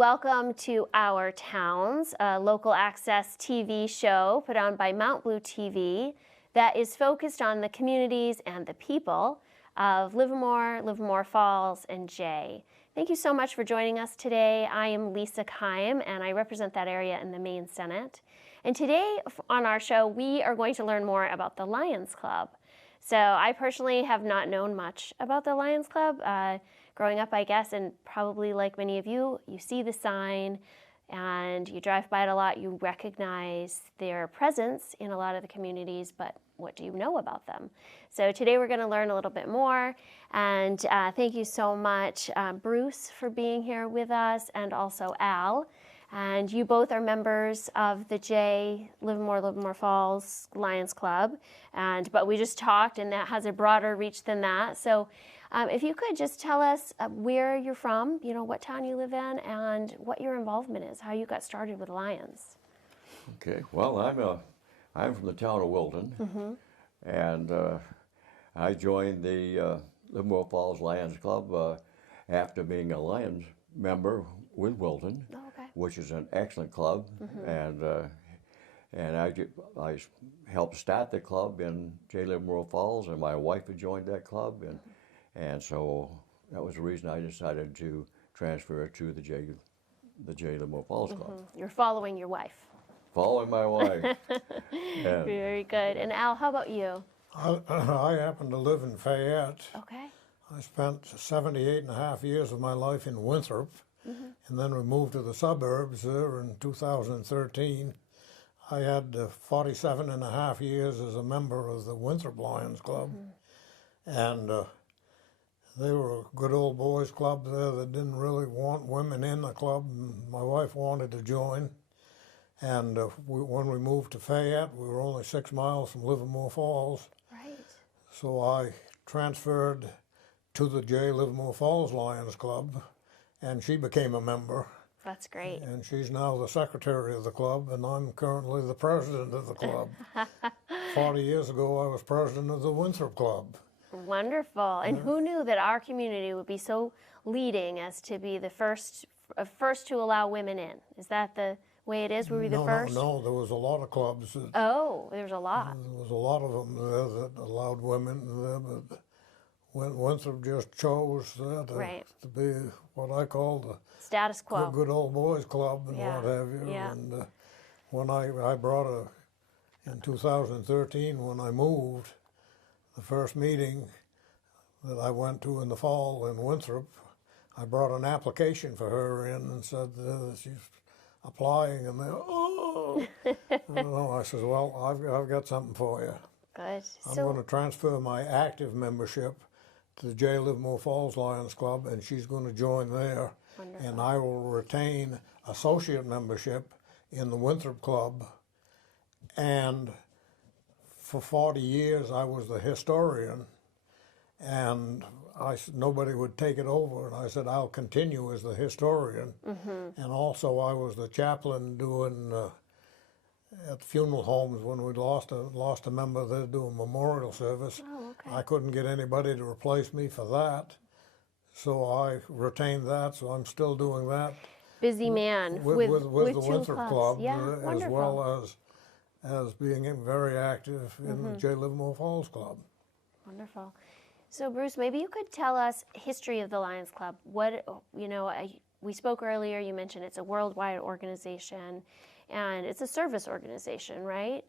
welcome to Our Towns, a local access TV show put on by Mount Blue TV that is focused on the communities and the people of Livermore, Livermore Falls, and Jay. Thank you so much for joining us today. I am Lisa Keim, and I represent that area in the Maine Senate. And today on our show, we are going to learn more about the Lions Club. So I personally have not known much about the Lions Club. Growing up, I guess, and probably like many of you, you see the sign and you drive by it a lot, you recognize their presence in a lot of the communities, but what do you know about them? So today we're going to learn a little bit more, and thank you so much, Bruce, for being here with us, and also Al. And you both are members of the Jay Livermore Falls Lions Club, but we just talked, and that has a broader reach than that. So if you could just tell us where you're from, you know, what town you live in, and what your involvement is, how you got started with Lions. Okay, well, I'm from the town of Wilton, and I joined the Livermore Falls Lions Club after being a Lions member with Wilton, which is an excellent club, and I helped start the club in Jay Livermore Falls, and my wife had joined that club, and so that was the reason I decided to transfer to the Jay Livermore Falls Club. You're following your wife. Following my wife. Very good. And Al, how about you? I happen to live in Fayette. Okay. I spent 78 and a half years of my life in Winthrop, and then we moved to the suburbs there in 2013. I had 47 and a half years as a member of the Winthrop Lions Club, and they were a good old boys club there that didn't really want women in the club, and my wife wanted to join. And when we moved to Fayette, we were only 6 miles from Livermore Falls. Right. So I transferred to the Jay Livermore Falls Lions Club, and she became a member. That's great. And she's now the secretary of the club, and I'm currently the president of the club. 40 years ago, I was president of the Winthrop Club. Wonderful. And who knew that our community would be so leading as to be the first to allow women in? Is that the way it is? Were we the first? No, there was a lot of clubs. There's a lot. There was a lot of them there that allowed women there, but Winthrop just chose to be what I call the status quo. Good old boys club and what have you. Yeah. And when I brought in 2013, when I moved, the first meeting that I went to in the fall in Winthrop, I brought an application for her in and said she's applying, and I said, well, I've got something for you. Good. I'm going to transfer my active membership to the Jay Livermore Falls Lions Club, and she's going to join there. Wonderful. And I will retain associate membership in the Winthrop Club. And for 40 years, I was the historian, and nobody would take it over, and I said, I'll continue as the historian. And also I was the chaplain doing at funeral homes when we lost a member there doing memorial service. I couldn't get anybody to replace me for that, so I retained that, so I'm still doing that. Busy man with the Winthrop Club, as well as being very active in the Jay Livermore Falls Club. Wonderful. So Bruce, maybe you could tell us history of the Lions Club. We spoke earlier, you mentioned it's a worldwide organization, and it's a service organization, right?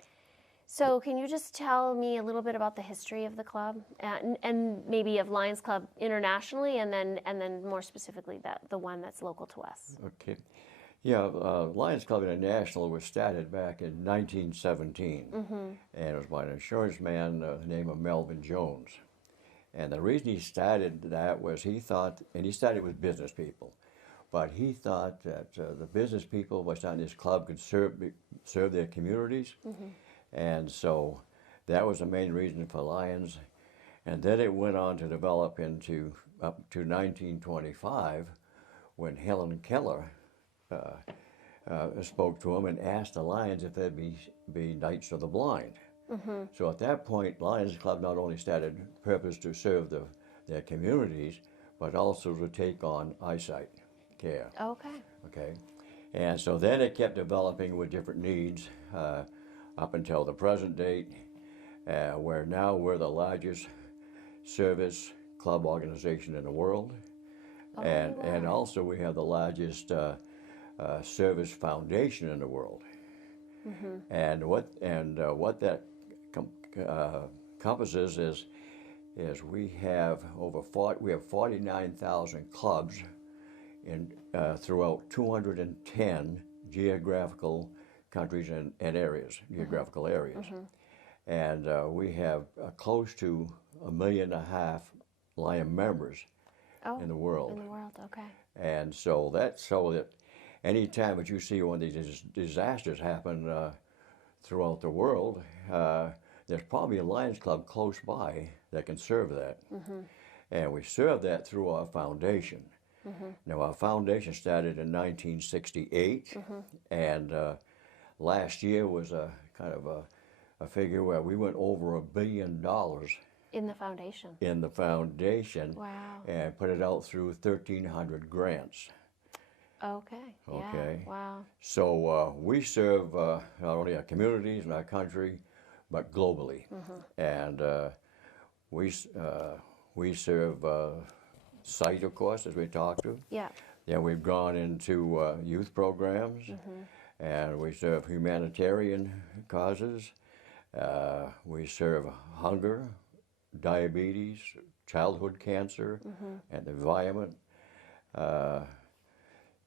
So can you just tell me a little bit about the history of the club, and maybe of Lions Club internationally, and then more specifically the one that's local to us? Okay. Yeah, Lions Club International was started back in 1917, and it was by an insurance man, the name of Melvin Jones. And the reason he started that was he thought, and he started with business people, but he thought that the business people was on this club could serve their communities, and so that was the main reason for Lions. And then it went on to develop into up to 1925, when Helen Keller spoke to him and asked the Lions if they'd be Knights of the Blind. So at that point, Lions Club not only started purpose to serve their communities, but also to take on eyesight care. Okay. Okay, and so then it kept developing with different needs up until the present date, where now we're the largest service club organization in the world, Oh, and wow. also we have the largest service foundation in the world. And what that encompasses is we have 49,000 clubs in throughout 210 geographical countries and areas, geographical areas, and we have close to 1.5 million Lion members in the world. In the world, okay. And so that's so that any time that you see one of these disasters happen throughout the world, there's probably a Lions Club close by that can serve that. And we serve that through our foundation. Now, our foundation started in 1968, and last year was a kind of a figure where we went over $1 billion In the foundation. in the foundation. Wow. And put it out through 1,300 grants. Okay. Okay. Yeah. Wow. So we serve not only our communities and our country, but globally. And we serve sight, of course, as we talked to. Yeah. Then we've gone into youth programs, and we serve humanitarian causes. We serve hunger, diabetes, childhood cancer, and the environment.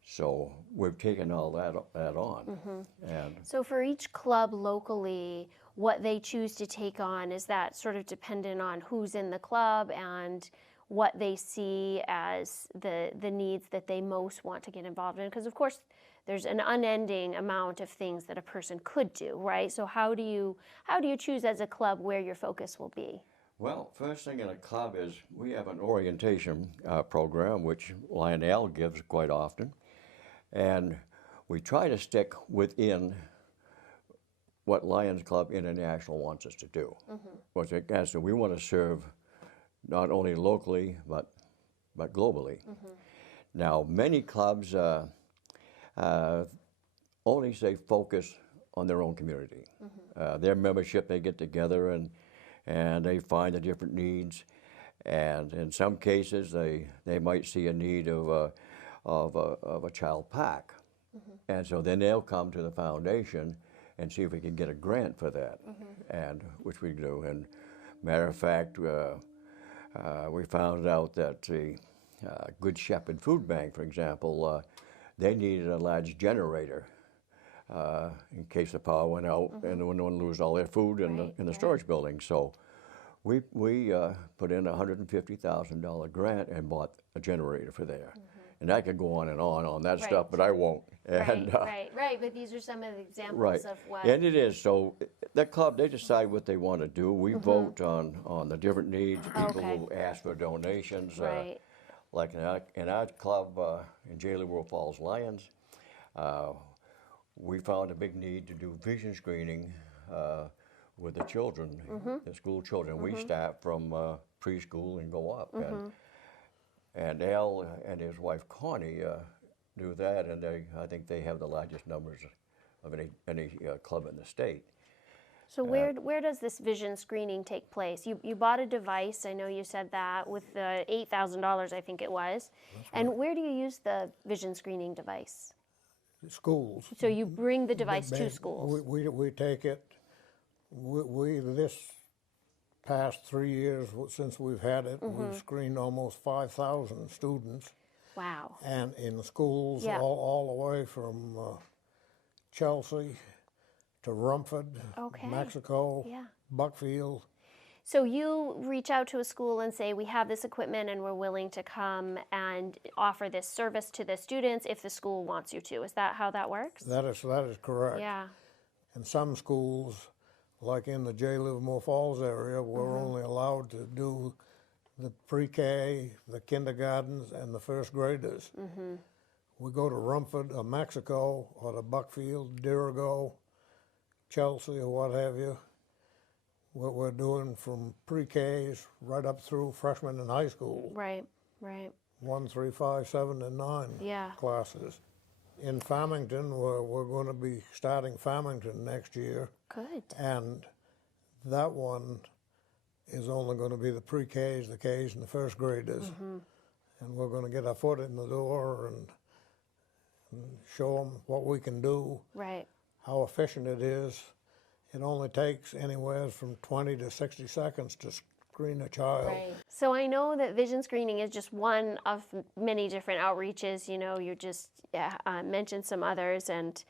So we've taken all that on. And So for each club locally, what they choose to take on, is that sort of dependent on who's in the club and what they see as the needs that they most want to get involved in? Because of course there's an unending amount of things that a person could do, right? So how do you choose as a club where your focus will be? well, first thing in a club is we have an orientation program, which Lionel gives quite often. And we try to stick within what Lions Club International wants us to do. Which again, so we want to serve not only locally, but globally. Now, many clubs only say focus on their own community. Their membership, they get together and they find the different needs. And in some cases, they might see a need of a child park. And so then they'll come to the foundation and see if we can get a grant for that, and which we do. And matter of fact, we found out that the Good Shepherd Food Bank, for example, they needed a large generator in case the power went out and no one lose all their food in the storage building. So we put in a $150,000 grant and bought a generator for there. And I could go on and on that stuff, but I won't. And, Right. But these are some of the examples right. of what. And it is. So the club, they decide what they want to do. We vote on the different needs, people who ask for donations. Right. Like in our club in Jaylee Falls Lions, we found a big need to do vision screening with the children, the school children. We start from preschool and go up. And Al and his wife Connie do that, and I think they have the largest numbers of any club in the state. So where does this vision screening take place? You bought a device, I know you said that, with the $8,000, I think it was. And where do you use the vision screening device? Schools. So you bring the device to schools? We take it. We this past 3 years since we've had it, we've screened almost 5,000 students. Wow. And in the schools, Yeah. all the way from Chelsea to Rumford, Mexico, Yeah. Buckfield. So you reach out to a school and say, we have this equipment and we're willing to come and offer this service to the students if the school wants you to. Is that how that works? That is correct. Yeah. In some schools, like in the J. Livermore Falls area, we're only allowed to do the pre-K, the kindergartens, and the first graders. We go to Rumford or Mexico or to Buckfield, Dirigo, Chelsea, or what have you. What we're doing from pre-Ks right up through freshmen in high school. Right. 1, 3, 5, 7, and 9 Yeah. classes. in Farmington. We're going to be starting Farmington next year, Good. and that one is only going to be the pre-Ks, the Ks, and the first graders. And we're going to get our foot in the door and show them what we can do, Right. how efficient it is. It only takes anywhere from 20 to 60 seconds to screen a child. Right. So I know that vision screening is just one of many different outreaches. You know, you just mentioned some others, and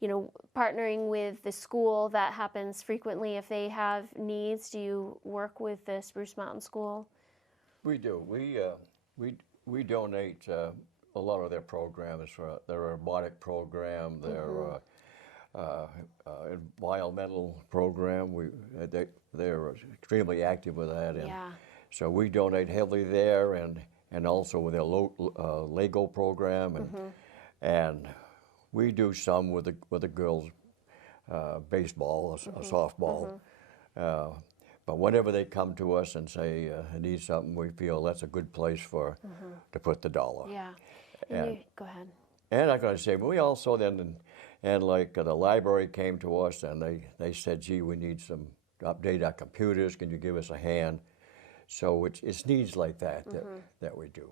you know, partnering with the school, that happens frequently if they have needs. Do you work with the Spruce Mountain School? We do. We donate a lot of their programs for their robotic program, their environmental program. They're extremely active with that, and Yeah. so we donate heavily there, and also with their Lego program, and we do some with the girls, baseball, or softball. But whenever they come to us and say I need something, we feel that's a good place to put the dollar. Yeah. And- Go ahead. And I'm going to say, but we also then, and like the library came to us and they said, gee, we need some to update our computers. Can you give us a hand? So it's needs like that that we do.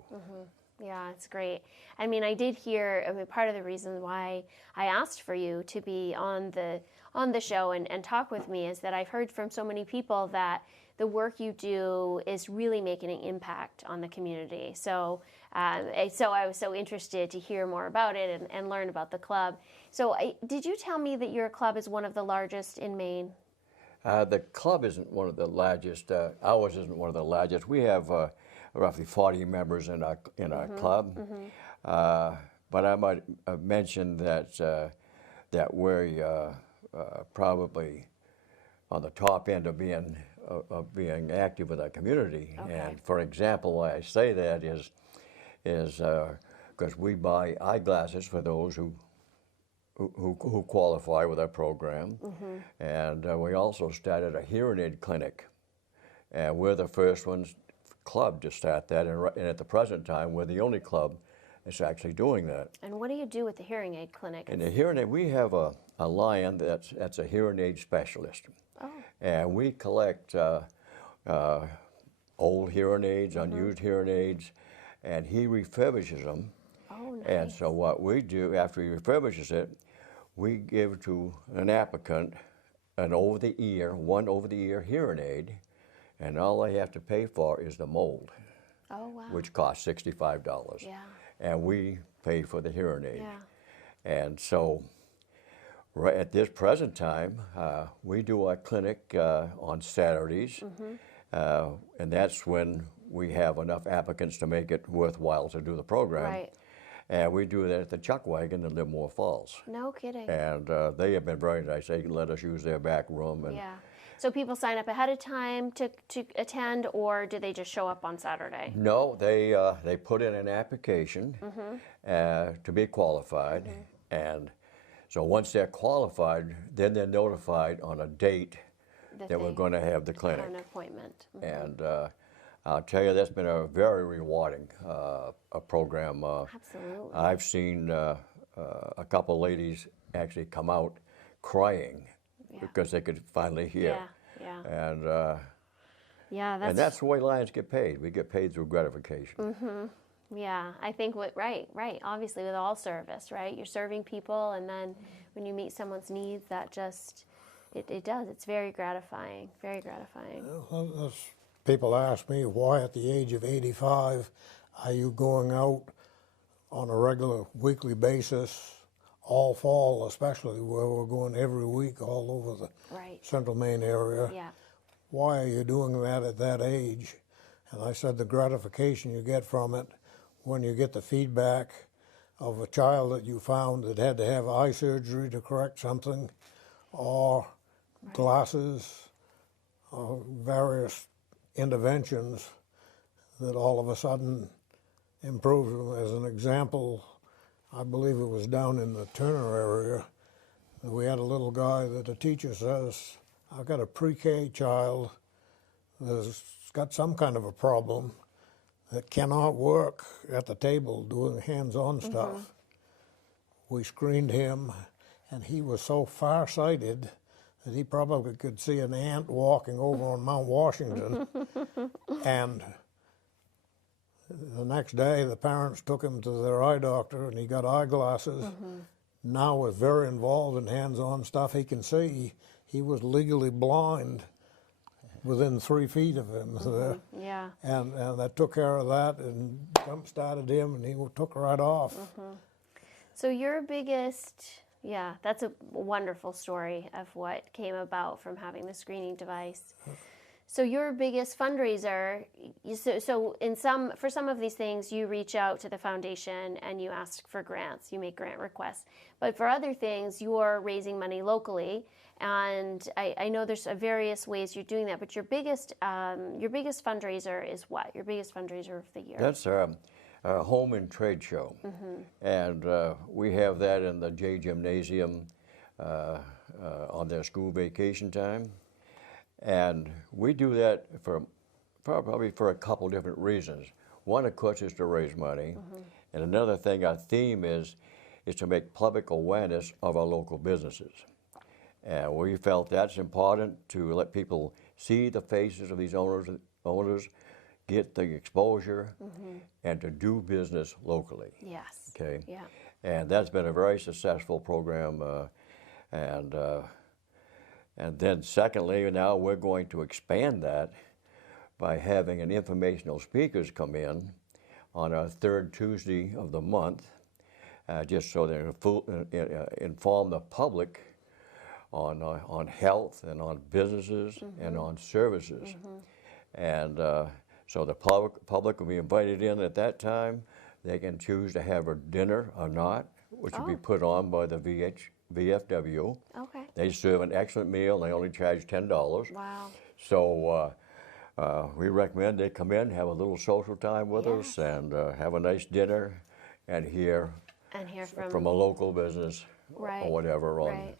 Yeah, it's great. I mean, I did hear, I mean, part of the reason why I asked for you to be on the show and talk with me is that I've heard from so many people that the work you do is really making an impact on the community. So I was so interested to hear more about it and learn about the club. So did you tell me that your club is one of the largest in Maine? The club isn't one of the largest. Ours isn't one of the largest. We have roughly 40 members in our club. But I might mention that we're probably on the top end of being active with our community. Okay. And for example, why I say that is because we buy eyeglasses for those who qualify with our program, and we also started a hearing aid clinic, and we're the first club to start that, and at the present time we're the only club that's actually doing that. And what do you do with the hearing aid clinic? In the hearing aid, we have a lion that's a hearing aid specialist, and we collect old hearing aids, unused hearing aids, and he refurbishes them. Oh, nice. And so what we do after he refurbishes it, we give to an applicant one over-the-ear hearing aid, and all they have to pay for is the mold, Oh, wow. which costs $65. Yeah. And we pay for the hearing aid. Yeah. And so right at this present time, we do our clinic on Saturdays, and that's when we have enough applicants to make it worthwhile to do the program. Right. And we do that at the Chuck Wagon in Livermore Falls. No kidding. And they have been very nice. They let us use their back room. And Yeah. So people sign up ahead of time to attend, or do they just show up on Saturday? No, they put in an application to be qualified. And so once they're qualified, then they're notified on a date that we're going to have the clinic. An appointment. And I'll tell you, that's been a very rewarding program. Absolutely. I've seen a couple ladies actually come out crying because they could finally hear. Yeah. And Yeah, and that's the way Lions get paid. We get paid through gratification. Yeah, I think right. Obviously, with all service, right? You're serving people, and then when you meet someone's needs, that just it does. It's very gratifying. Very gratifying. People ask me, why at the age of 85 are you going out on a regular weekly basis, all fall especially, where we're going every week all over the Right. central Maine area? Yeah. Why are you doing that at that age? And I said the gratification you get from it when you get the feedback of a child that you found that had to have eye surgery to correct something, or glasses, or various interventions that all of a sudden improves them. As an example, I believe it was down in the Turner area, we had a little guy that a teacher says, I've got a pre-K child that's got some kind of a problem that cannot work at the table doing hands-on stuff. we screened him, and he was so farsighted that he probably could see an ant walking over on Mount Washington. And the next day, the parents took him to their eye doctor, and he got eyeglasses. Now, was very involved in hands-on stuff. He can see. He was legally blind within 3 feet of him. Yeah. And that took care of that and jump-started him, and he took right off. So your biggest, yeah, that's a wonderful story of what came about from having the screening device. So your biggest fundraiser, for some of these things, you reach out to the foundation and you ask for grants, you make grant requests. But for other things, you're raising money locally. And I know there's various ways you're doing that, but your biggest fundraiser is what? Your biggest fundraiser of the year? That's our home and trade show. And we have that in the J Gymnasium on their school vacation time. And we do that probably for a couple different reasons. One, of course, is to raise money. And another thing, our theme is to make public awareness of our local businesses. And we felt that's important to let people see the faces of these owners, get the exposure, and to do business locally. Yes. Okay. Yeah. And that's been a very successful program. And then secondly, now we're going to expand that by having an informational speakers come in on our third Tuesday of the month, just so they inform the public on health and on businesses and on services. And so the public will be invited in at that time. They can choose to have a dinner or not, which will be put on by the VFW. Okay. They serve an excellent meal. They only charge $10. Wow. So we recommend they come in, have a little social time with us, and have a nice dinner, and hear from a local business or whatever on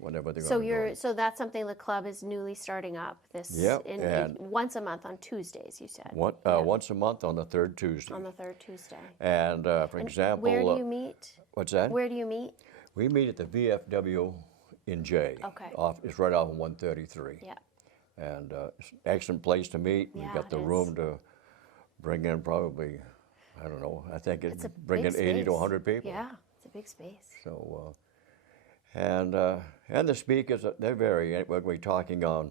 whenever they're going to do it. So that's something the club is newly starting up once a month on Tuesdays, you said. Once a month on the third Tuesday. On the third Tuesday. And for example, where do you meet? What's that? Where do you meet? We meet at the VFW in J. Okay. It's right off of 133. Yeah. And it's an excellent place to meet. We've got the room to bring in probably, I don't know, I think it's bring in 80 to 100 people. Yeah, it's a big space. So, and the speakers, they vary. We're talking on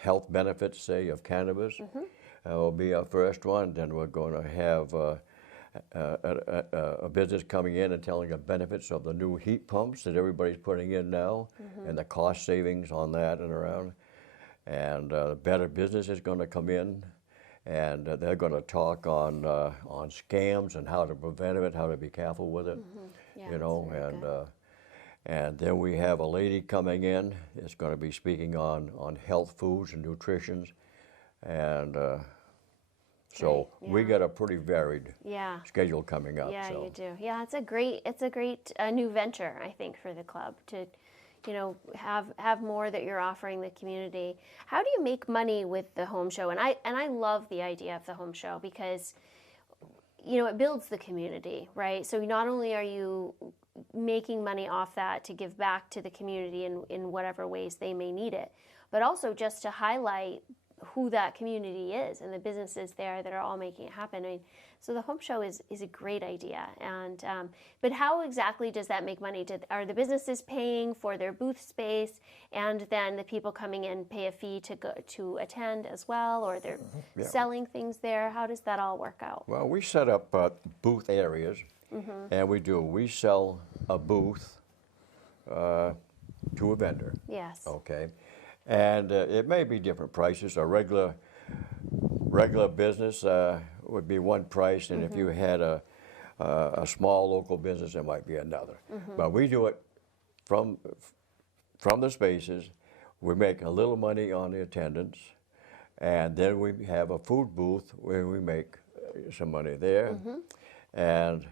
health benefits, say, of cannabis. Will be our first one. Then we're going to have a business coming in and telling the benefits of the new heat pumps that everybody's putting in now, and the cost savings on that and around. And Better Business is going to come in, and they're going to talk on scams and how to prevent it, how to be careful with it, and then we have a lady coming in that's going to be speaking on health foods and nutrition, and so we got a pretty varied schedule coming up. Yeah, you do. Yeah, it's a great new venture, I think, for the club to, have more that you're offering the community. How do you make money with the home show? And I love the idea of the home show because, it builds the community, right? So not only are you making money off that to give back to the community in whatever ways they may need it, but also just to highlight who that community is and the businesses there that are all making it happen. I mean, so the home show is a great idea. And but how exactly does that make money? Are the businesses paying for their booth space, and then the people coming in pay a fee to attend as well, or they're selling things there? How does that all work out? Well, we set up booth areas, and we sell a booth to a vendor. Yes. Okay. And it may be different prices. A regular business would be one price, and if you had a small local business, it might be another. But we do it from the spaces. We make a little money on the attendance, and then we have a food booth where we make some money there. And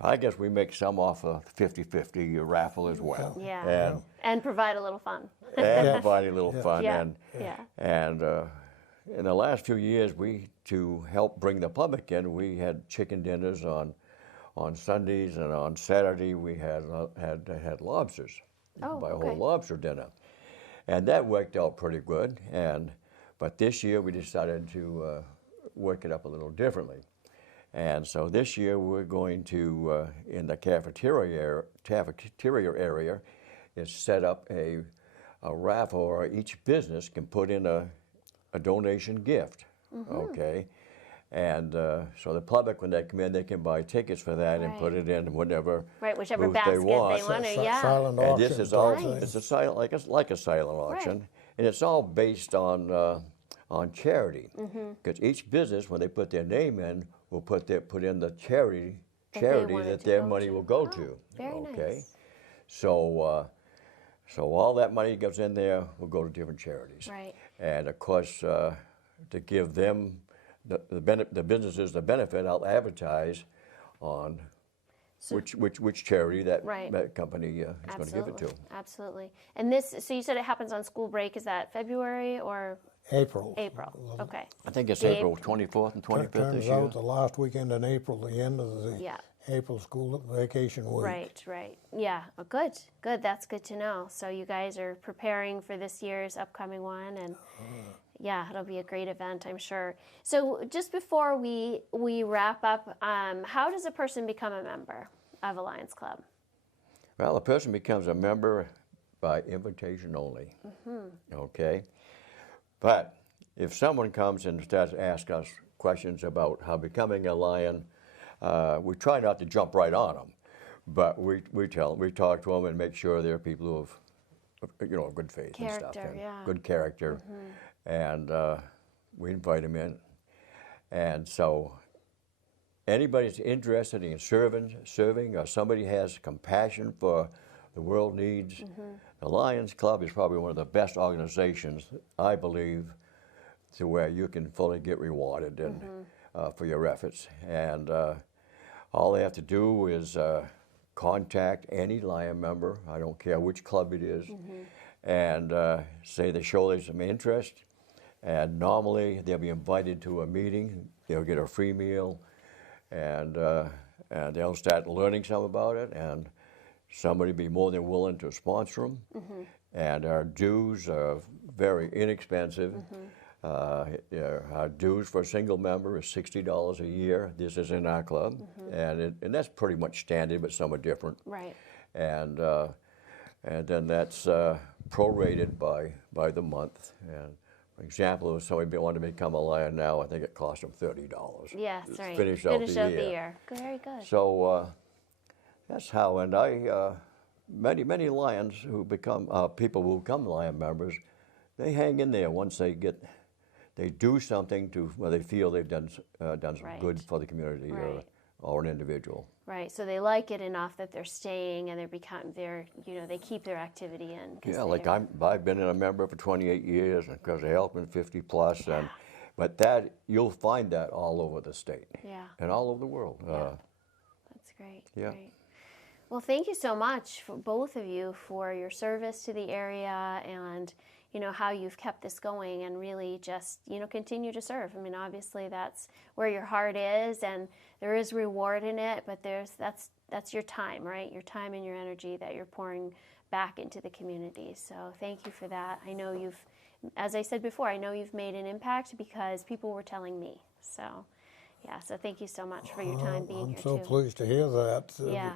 I guess we make some off a 50-50 raffle as well. Yeah. And provide a little fun. And provide a little fun. Yeah. And in the last few years, to help bring the public in, we had chicken dinners on Sundays, and on Saturday we had lobsters. Oh, Buy a okay. whole lobster dinner, and that worked out pretty good. But this year we decided to work it up a little differently. And so this year we're going to, in the cafeteria area, is set up a raffle where each business can put in a donation gift, okay? And so the public, when they come in, they can buy tickets for that and put it in whatever whichever booth basket they want. Silent And auction. this is all, Nice. it's a silent, like a silent auction, and it's all based on charity. Because each business, when they put their name in, will put in the charity that their money will go to. Very okay, nice. so all that money goes in there will go to different charities. Right. And of course, to give them the businesses the benefit, I'll advertise on which charity that company is going to give it to. Absolutely. And this, so you said it happens on school break. Is that February or? April. April. Okay. I think it's April 24th and 25th Turns this year. out the last weekend in April, the end of the April school vacation week. Right. Yeah. Oh, good. That's good to know. So you guys are preparing for this year's upcoming one, and yeah, it'll be a great event, I'm sure. So just before we wrap up, how does a person become a member of a Lions Club? Well, a person becomes a member by invitation only. Okay. But if someone comes and starts to ask us questions about how becoming a Lion, we try not to jump right on them, but we talk to them and make sure they're people who have, good faith and stuff, and good character, and we invite them in. And so anybody's interested in serving, or somebody has compassion for the world needs, the Lions Club is probably one of the best organizations, I believe, to where you can fully get rewarded and for your efforts. And all they have to do is contact any Lion member, I don't care which club it is, and say they show some interest. And normally they'll be invited to a meeting, they'll get a free meal, and they'll start learning something about it, and somebody be more than willing to sponsor them. And our dues are very inexpensive. Our dues for a single member is $60 a year. This is in our club, and that's pretty much standard, but some are different. Right. And then that's prorated by the month. And for example, if somebody wanted to become a Lion now, I think it costs them $30. Yes, right. Finish out the year. Very good. So that's how, and many Lions who become people who become Lion members, they hang in there once they do something where they feel they've done some good for the community or an individual. Right. So they like it enough that they're staying, and they keep their activity in. Yeah, like I've been a member for 28 years because of helping 50 plus, but that you'll find that all over the state. Yeah. And all over the world. Yeah. That's great. Yeah. Great. Well, thank you so much, for both of you, for your service to the area and how you've kept this going and really just continue to serve. I mean, obviously that's where your heart is, and there is reward in it, but that's your time, right? Your time and your energy that you're pouring back into the community. So thank you for that. I know as I said before, I know you've made an impact because people were telling me. So yeah, so thank you so much for your time being here too. I'm so pleased to hear that. Yeah.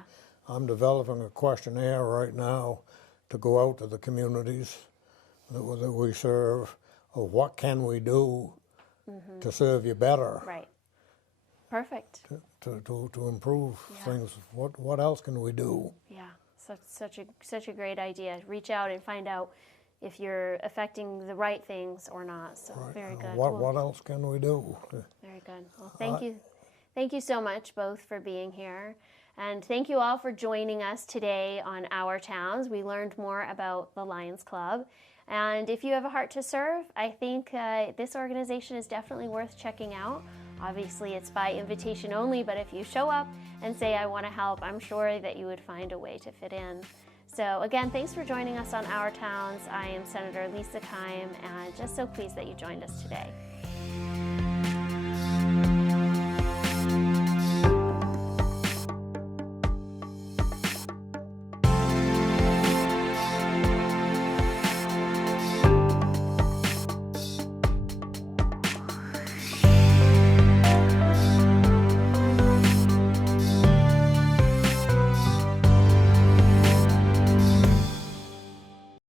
I'm developing a questionnaire right now to go out to the communities that we serve, of what can we do to serve you better. Right. Perfect. To improve things. What else can we do? Yeah, such a great idea. Reach out and find out if you're affecting the right things or not. So very good. What else can we do? Very good. Well, thank you so much both for being here. And thank you all for joining us today on Our Towns. We learned more about the Lions Club. And if you have a heart to serve, I think this organization is definitely worth checking out. Obviously, it's by invitation only, but if you show up and say, I want to help, I'm sure that you would find a way to fit in. So again, thanks for joining us on Our Towns. I am Senator Lisa Keim, and just so pleased that you joined us today.